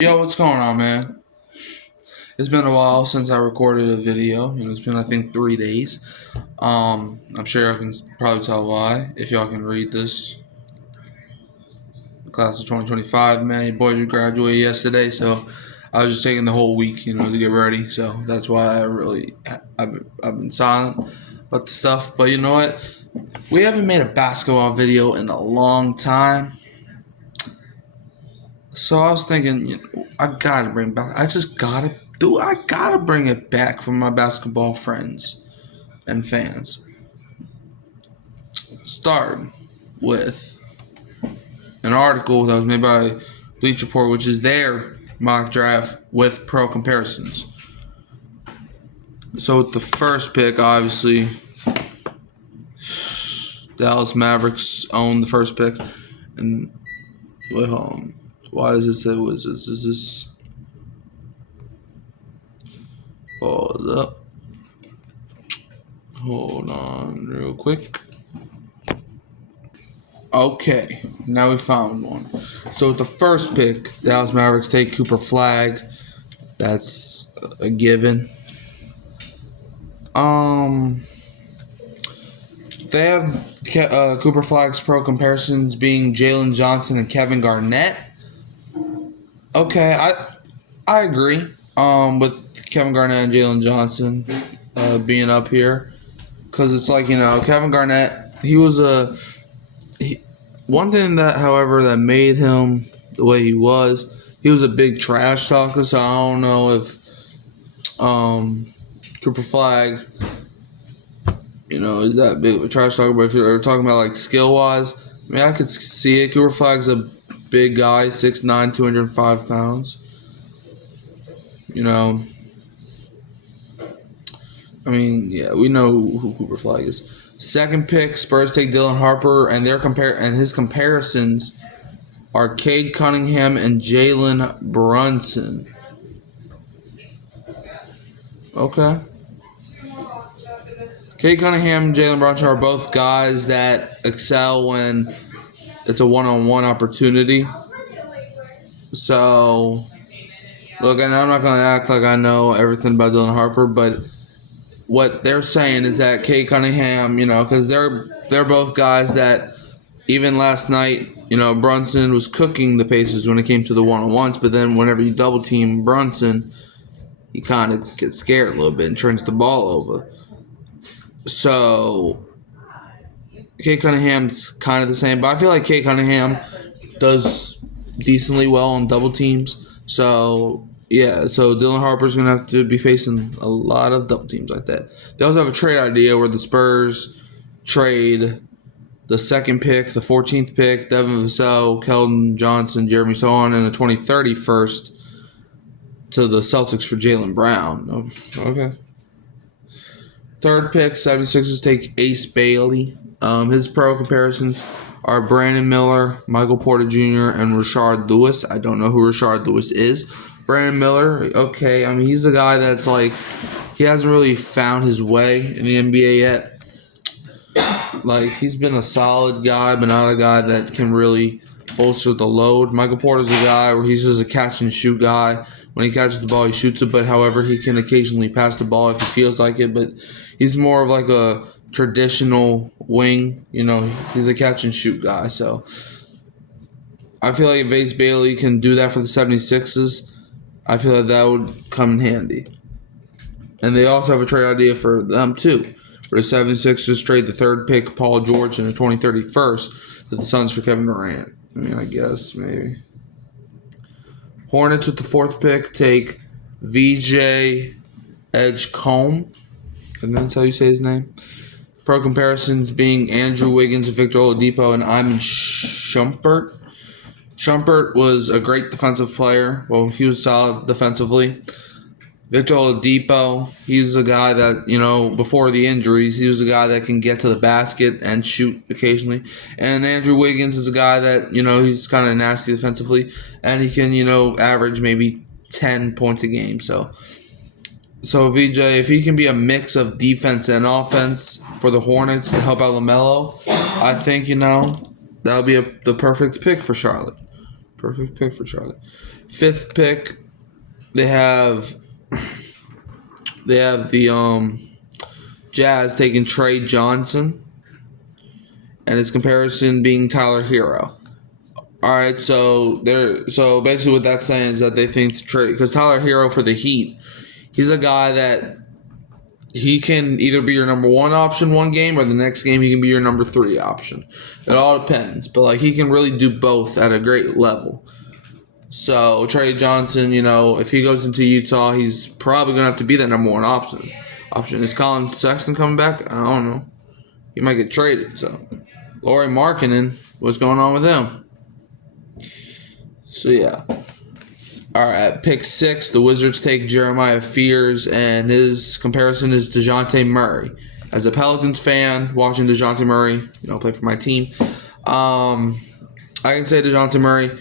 Yo, what's going on, man? It's been a while since I recorded a video. It's been I think 3 days. I'm sure y'all can probably tell why if y'all can read this. The class of 2025, man. Your boys just graduated yesterday, so I was just taking the whole week, to get ready. So that's why I've been silent about the stuff. But you know what? We haven't made a basketball video in a long time. So I was thinking, I gotta bring back. I gotta bring it back for my basketball friends and fans. Start with an article that was made by Bleacher Report, which is their mock draft with pro comparisons. So with the first pick, obviously, Dallas Mavericks own the first pick, and wait, hold on. Why does it say Wizards? Is this? Hold up. Hold on, real quick. Okay, now we found one. So with the first pick, Dallas Mavericks take Cooper Flag. That's a given. They have Cooper Flag's pro comparisons being Jalen Johnson and Kevin Garnett. Okay, I agree. With Kevin Garnett and Jalen Johnson being up here, because it's like Kevin Garnett. One thing that, however, that made him the way he was a big trash talker. So I don't know if Cooper Flag, is that big of a trash talker. But if you're talking about like skill wise, I could see it. Cooper Flag's a big guy, 6'9", 205 pounds. Yeah, we know who Cooper Flag is. Second pick, Spurs take Dylan Harper, and his comparisons are Cade Cunningham and Jalen Brunson. Okay. Cade Cunningham and Jalen Brunson are both guys that excel when it's a one-on-one opportunity. So, look, and I'm not going to act like I know everything about Dylan Harper, but what they're saying is that Cade Cunningham, because they're both guys that even last night, Brunson was cooking the Pacers when it came to the one-on-ones, but then whenever you double team Brunson, he kind of gets scared a little bit and turns the ball over. So Cade Cunningham's kind of the same, but I feel like Cade Cunningham does decently well on double teams. So yeah, so Dylan Harper's going to have to be facing a lot of double teams like that. They also have a trade idea where the Spurs trade the second pick, the 14th pick, Devin Vassell, Keldon Johnson, Jeremy Sohan, and the 2030 first to the Celtics for Jaylen Brown. Okay. Third pick, 76ers take Ace Bailey. His pro comparisons are Brandon Miller, Michael Porter Jr., and Rashard Lewis. I don't know who Rashard Lewis is. Brandon Miller, okay. He's a guy that's like, he hasn't really found his way in the NBA yet. Like, he's been a solid guy, but not a guy that can really bolster the load. Michael Porter's a guy where he's just a catch and shoot guy. When he catches the ball, he shoots it, but however, he can occasionally pass the ball if he feels like it. But he's more of like a traditional wing. He's a catch and shoot guy. So I feel like if Ace Bailey can do that for the 76ers, I feel like that would come in handy. And they also have a trade idea for them too, where the 76ers trade the third pick, Paul George, and the 2030 first to the Suns for Kevin Durant. I guess maybe. Hornets with the fourth pick take VJ Edgecombe. And that's how you say his name. Pro comparisons being Andrew Wiggins, Victor Oladipo, and Iman Shumpert. Shumpert was a great defensive player. Well, he was solid defensively. Victor Oladipo, he's a guy that, before the injuries, he was a guy that can get to the basket and shoot occasionally. And Andrew Wiggins is a guy that, he's kind of nasty defensively. And he can, average maybe 10 points a game. So VJ, if he can be a mix of defense and offense for the Hornets to help out LaMelo, I think, that'll be the perfect pick for Charlotte. Fifth pick, they have the Jazz taking Trey Johnson, and his comparison being Tyler Hero. All right, so basically what that's saying is that they think to trade because Tyler Hero for the Heat, he's a guy that he can either be your number one option one game or the next game he can be your number three option. It all depends, but like he can really do both at a great level. So Trey Johnson, if he goes into Utah, he's probably gonna have to be that number one option. Is Colin Sexton coming back? I don't know. He might get traded. So Lauri Markkanen, what's going on with him? So yeah. All right, at pick 6, the Wizards take Jeremiah Fears, and his comparison is DeJounte Murray. As a Pelicans fan, watching DeJounte Murray, play for my team, I can say DeJounte Murray,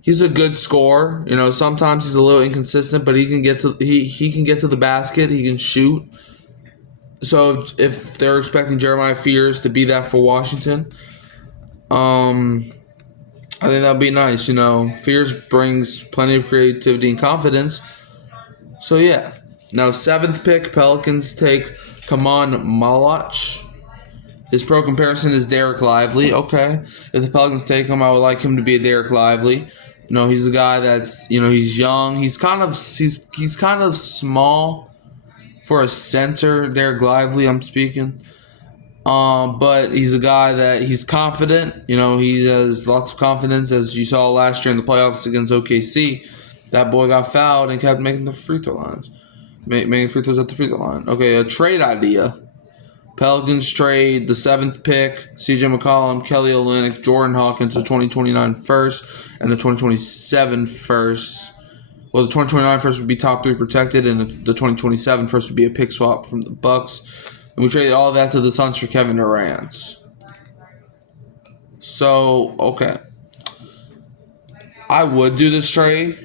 he's a good scorer. Sometimes he's a little inconsistent, but he can get to the basket. He can shoot. So if they're expecting Jeremiah Fears to be that for Washington, I think that'd be nice. Fears brings plenty of creativity and confidence. So yeah. Now 7th pick, Pelicans take Kaman Malach. His pro comparison is Derek Lively. Okay, if the Pelicans take him, I would like him to be a Derek Lively. He's a guy that's he's young. He's kind of small for a center. Derek Lively, I'm speaking. But he's a guy that he's confident. He has lots of confidence, as you saw last year in the playoffs against OKC. That boy got fouled and kept making the free throw lines. Making free throws at the free throw line. Okay, a trade idea. Pelicans trade the 7th pick, CJ McCollum, Kelly Olynyk, Jordan Hawkins, the 2029 first, and the 2027 first. Well, the 2029 first would be top 3 protected, and the 2027 first would be a pick swap from the Bucks. And we traded all of that to the Suns for Kevin Durant. So, okay. I would do this trade.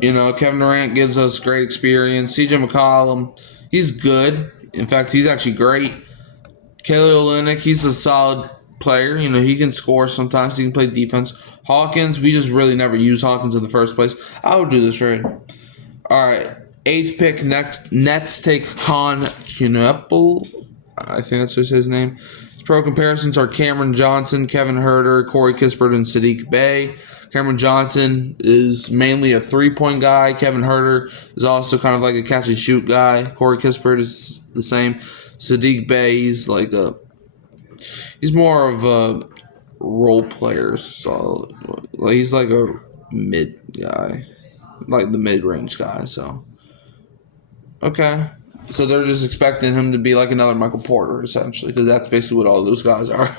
Kevin Durant gives us great experience. CJ McCollum, he's good. In fact, he's actually great. Kelly Olynyk, he's a solid player. He can score sometimes. He can play defense. Hawkins, we just really never use Hawkins in the first place. I would do this trade. All right. 8th pick, Nets take Con Knueppel. I think that's just his name. His pro comparisons are Cameron Johnson, Kevin Huerter, Corey Kispert, and Sadiq Bey. Cameron Johnson is mainly a three-point guy. Kevin Huerter is also kind of like a catch-and-shoot guy. Corey Kispert is the same. Sadiq Bey, he's more of a role player. So he's like a mid guy, like the mid-range guy. So. Okay. So they're just expecting him to be like another Michael Porter, essentially, because that's basically what all those guys are.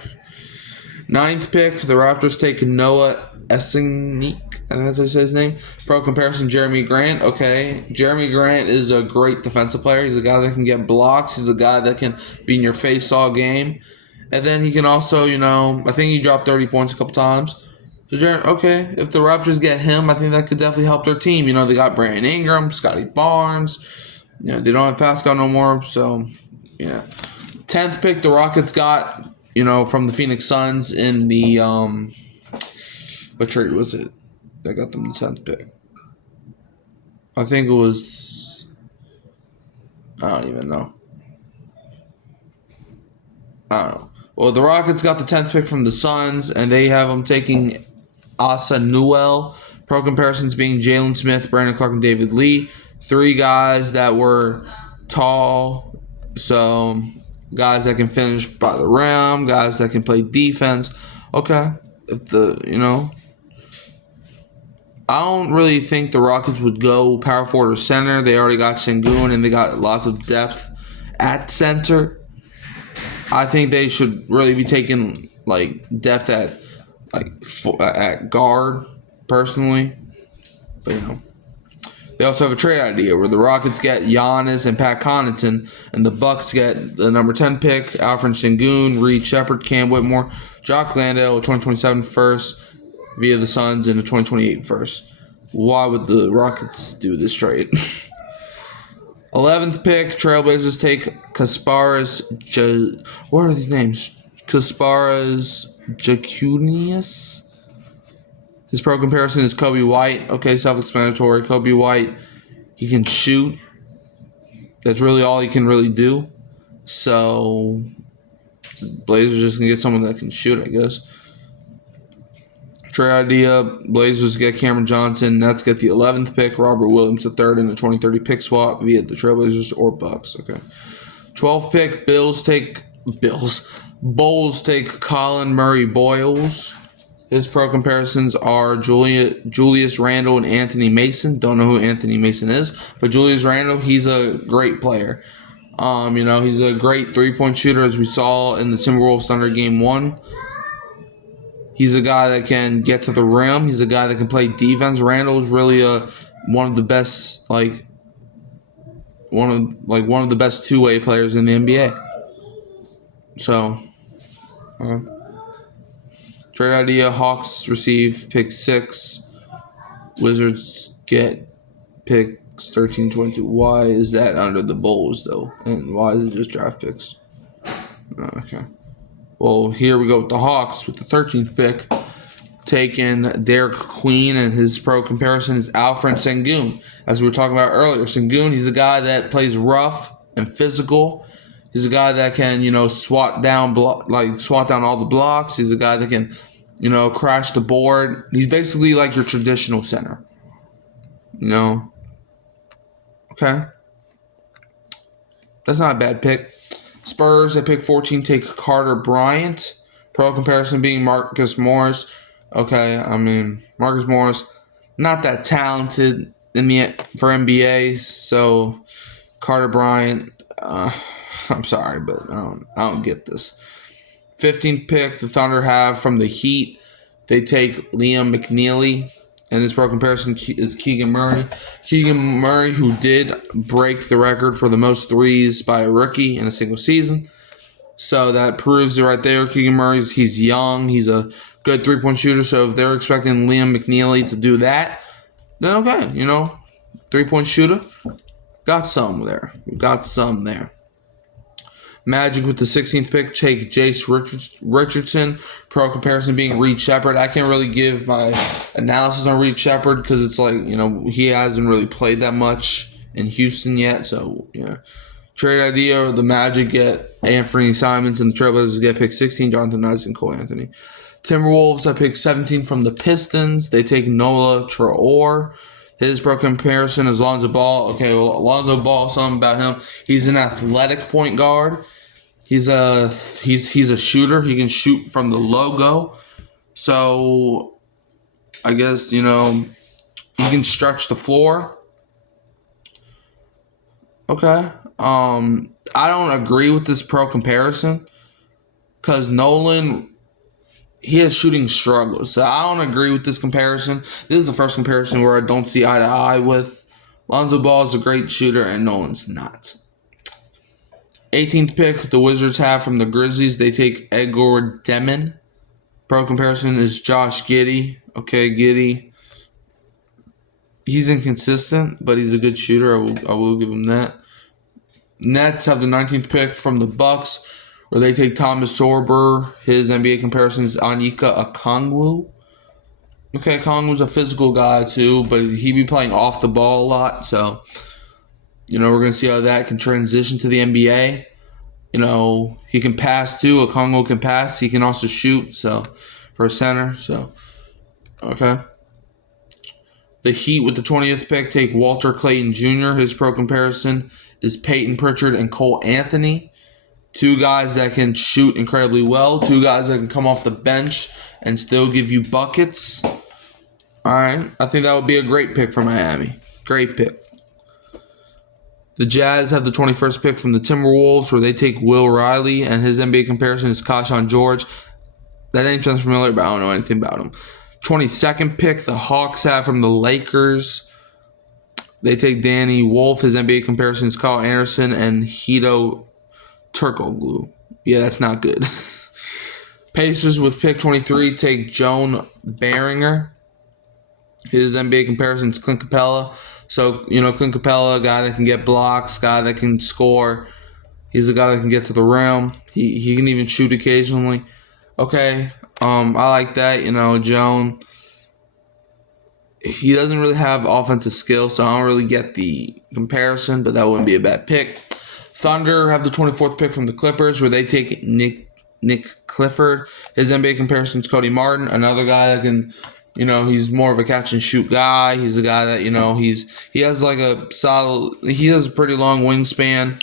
9th pick, the Raptors take Noah Essingnik. I think that's his name. Pro comparison, Jeremy Grant. Okay. Jeremy Grant is a great defensive player. He's a guy that can get blocks. He's a guy that can be in your face all game. And then he can also, I think he dropped 30 points a couple times. So, okay, if the Raptors get him, I think that could definitely help their team. They got Brandon Ingram, Scotty Barnes. They don't have Pascal no more, so, 10th pick, the Rockets got, from the Phoenix Suns in the, what trade was it? That got them the 10th pick. I think it was, I don't even know. I don't know. Well, the Rockets got the 10th pick from the Suns, and they have them taking Asa Newell. Pro comparisons being Jalen Smith, Brandon Clark, and David Lee. 3 guys that were tall, so guys that can finish by the rim, guys that can play defense. Okay, I don't really think the Rockets would go power forward or center. They already got Sengun, and they got lots of depth at center. I think they should really be taking depth at guard, personally. But they also have a trade idea where the Rockets get Giannis and Pat Connaughton, and the Bucks get the number 10 pick, Alfred Sengun, Reed Shepard, Cam Whitmore, Jock Landale, a 2027 first via the Suns, and a 2028 first. Why would the Rockets do this trade? 11th pick, Trailblazers take Kasparas. What are these names? Kasparas Jacunius. His pro comparison is Kobe White. Okay, self-explanatory. Kobe White, he can shoot. That's really all he can really do. So, Blazers just gonna get someone that can shoot, I guess. Trade idea: Blazers get Cameron Johnson. Nets get the 11th pick. Robert Williams the third in the 2030 pick swap via the Trailblazers or Bucks. Okay. 12th pick. Bulls take Colin Murray Boyles. His pro comparisons are Julius Randle and Anthony Mason. Don't know who Anthony Mason is, but Julius Randle, he's a great player. He's a great 3-point shooter, as we saw in the Timberwolves Thunder game 1. He's a guy that can get to the rim. He's a guy that can play defense. Randle is really one of the best, one of the best two-way players in the NBA. So, trade idea: Hawks receive pick 6. Wizards get picks 13, 22. Why is that under the Bulls, though? And why is it just draft picks? Okay. Well, here we go with the Hawks with the 13th pick, taking Derek Queen, and his pro comparison is Alfred Sengun. As we were talking about earlier, Sengun, he's a guy that plays rough and physical. He's a guy that can, swat down all the blocks. He's a guy that can, crash the board. He's basically like your traditional center. Okay. That's not a bad pick. Spurs at pick 14 take Carter Bryant. Pro comparison being Marcus Morris. Okay, Marcus Morris, not that talented for NBA. So Carter Bryant, I'm sorry, but I don't get this. 15th pick, the Thunder have from the Heat. They take Liam McNeely, and his pro comparison is Keegan Murray. Keegan Murray, who did break the record for the most threes by a rookie in a single season. So that proves it right there. Keegan Murray, he's young. He's a good 3-point shooter. So if they're expecting Liam McNeely to do that, then okay, 3-point shooter. Got some there. We got some there. Magic with the 16th pick take Jace Richardson. Pro comparison being Reed Shepherd. I can't really give my analysis on Reed Shepherd because it's he hasn't really played that much in Houston yet. So, yeah. Trade idea: the Magic get Anthony Simons and the Trailblazers get pick 16, Jonathan Isaac and Cole Anthony. Timberwolves at pick 17 from the Pistons. They take Nola Traore. His pro comparison is Lonzo Ball. Okay, well, Lonzo Ball, something about him. He's an athletic point guard. He's a shooter. He can shoot from the logo. So, I guess, he can stretch the floor. Okay. I don't agree with this pro comparison because Nolan, he has shooting struggles. So I don't agree with this comparison. This is the first comparison where I don't see eye to eye with. Lonzo Ball is a great shooter and Nolan's not. 18th pick, the Wizards have from the Grizzlies. They take Edgar Demon. Pro comparison is Josh Giddey. Okay, Giddey. He's inconsistent, but he's a good shooter. I will give him that. Nets have the 19th pick from the Bucks, where they take Thomas Sorber. His NBA comparison is Onyeka Okongwu. Okay, Okongwu's a physical guy too, but he be playing off the ball a lot. So, we're going to see how that can transition to the NBA. He can pass too. Okongwu can pass. He can also shoot. So, for a center. So, okay. The Heat with the 20th pick take Walter Clayton Jr. His pro comparison is Peyton Pritchard and Cole Anthony. Two guys that can shoot incredibly well. Two guys that can come off the bench and still give you buckets. All right. I think that would be a great pick for Miami. Great pick. The Jazz have the 21st pick from the Timberwolves, where they take Will Riley, and his NBA comparison is Kashawn George. That name sounds familiar, but I don't know anything about him. 22nd pick, the Hawks have from the Lakers. They take Danny Wolf. His NBA comparison is Kyle Anderson and Hedo Turkoglu. Yeah, that's not good. Pacers with pick 23 take Joan Beringer. His NBA comparison is Clint Capella. So, Clint Capella, a guy that can get blocks, guy that can score. He's a guy that can get to the rim. He can even shoot occasionally. Okay, I like that. Joan. he doesn't really have offensive skills, so I don't really get the comparison, but that wouldn't be a bad pick. Thunder have the 24th pick from the Clippers, where they take Nick Clifford. His NBA comparison is Cody Martin, another guy that can, he's more of a catch and shoot guy. He's a guy that, he has like a solid, he has a pretty long wingspan.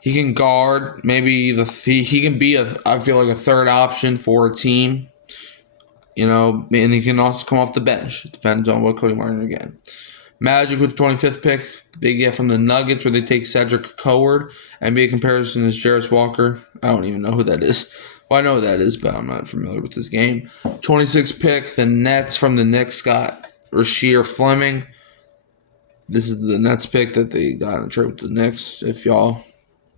He can guard, maybe he can be I feel like a third option for a team. And he can also come off the bench. It depends on what Cody Martin again. Magic with the 25th pick. They get from the Nuggets, where they take Cedric Coward. NBA comparison is Jarris Walker. I don't even know who that is. Well, I know who that is, but I'm not familiar with this game. 26th pick. The Nets from the Knicks got Rasheer Fleming. This is the Nets pick that they got in a trade with the Knicks, if y'all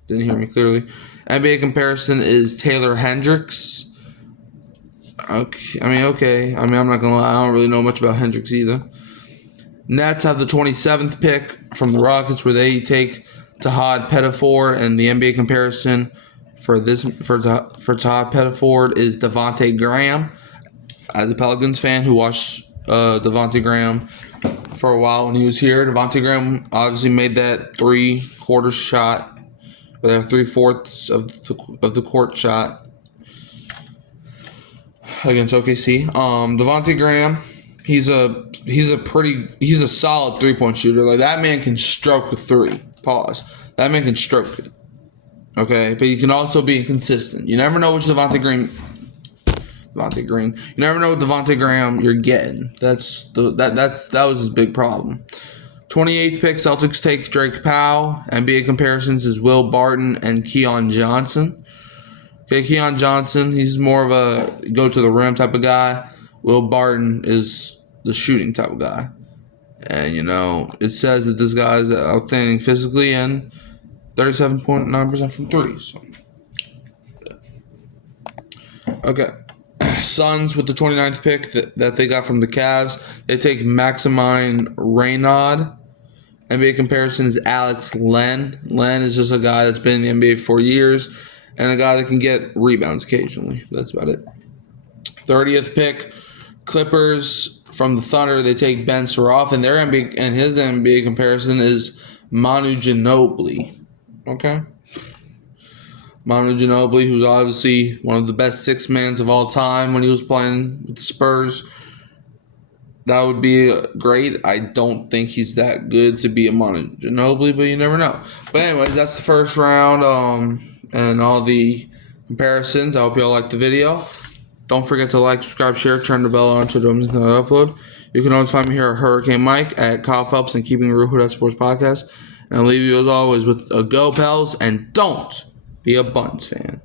didn't hear me clearly. NBA comparison is Taylor Hendricks. Okay. I'm not going to lie. I don't really know much about Hendricks either. Nets have the 27th pick from the Rockets, where they take Tahad Pettiford, and the NBA comparison for Tahad Pettiford is Devontae Graham. As a Pelicans fan who watched Devontae Graham for a while when he was here, Devontae Graham obviously made that 3/4 shot, or 3/4 of the court shot against OKC. Devontae Graham, he's a solid 3-point shooter. Like, that man can stroke a three. Pause. That man can stroke it. Okay, but he can also be inconsistent. You never know which Devontae Green. You never know what Devontae Graham you're getting. That was his big problem. 28th pick, Celtics take Drake Powell. NBA comparisons is Will Barton and Keon Johnson. Okay, Keon Johnson, he's more of a go to the rim type of guy. Will Barton is the shooting type of guy. And, it says that this guy is outstanding physically and 37.9% from three. So. Okay. Suns with the 29th pick that they got from the Cavs. They take Maximine Reynaud. NBA comparison is Alex Len. Len is just a guy that's been in the NBA for years, and a guy that can get rebounds occasionally. That's about it. 30th pick, Clippers from the Thunder. They take Ben Surratt, and his NBA comparison is Manu Ginobili. Okay. Manu Ginobili, who's obviously one of the best six-mans of all time when he was playing with the Spurs. That would be great. I don't think he's that good to be a Manu Ginobili, but you never know. But anyways, that's the first round and all the comparisons. I hope y'all liked the video. Don't forget to like, subscribe, share, turn the bell on so you don't miss another upload. You can always find me here at Hurricane Mike, at Kyle Phelps, and Keeping It Real Hood Sports Podcast. And I'll leave you as always with a Go Pels, and don't be a Buns fan.